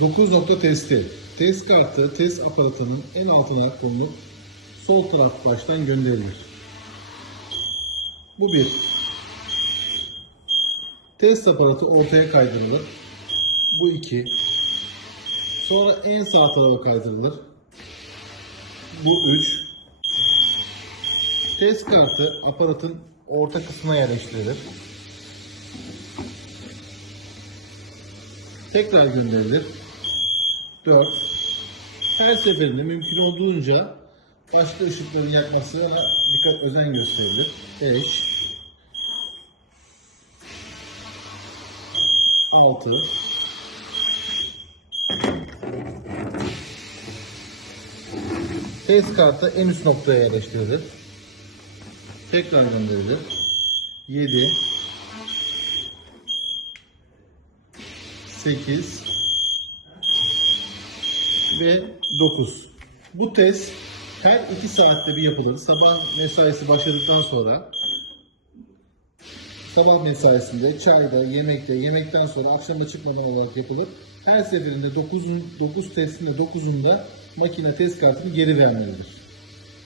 9 nokta testi. Test kartı test aparatının en altına konulup sol taraf baştan gönderilir. Bu bir. Test aparatı ortaya kaydırılır. Bu iki. Sonra en sağ tarafa kaydırılır. Bu üç. Test kartı aparatın orta kısmına yerleştirilir. Tekrar gönderilir. 4. Her seferinde mümkün olduğunca başka ışıkların yakmasına dikkat özen gösterilir. 5. 6. Test kartı en üst noktaya yerleştirilir. Tekrar gönderilir. 7 8 ve 9. Bu test her 2 saatte bir yapılır. Sabah mesaisi başladıktan sonra sabah mesaisinde çayda, yemekte, yemekten sonra akşama çıkmadan olarak yapılır. Her seferinde 9'un 9 testinde 9'unda makine test kartını geri vermelidir.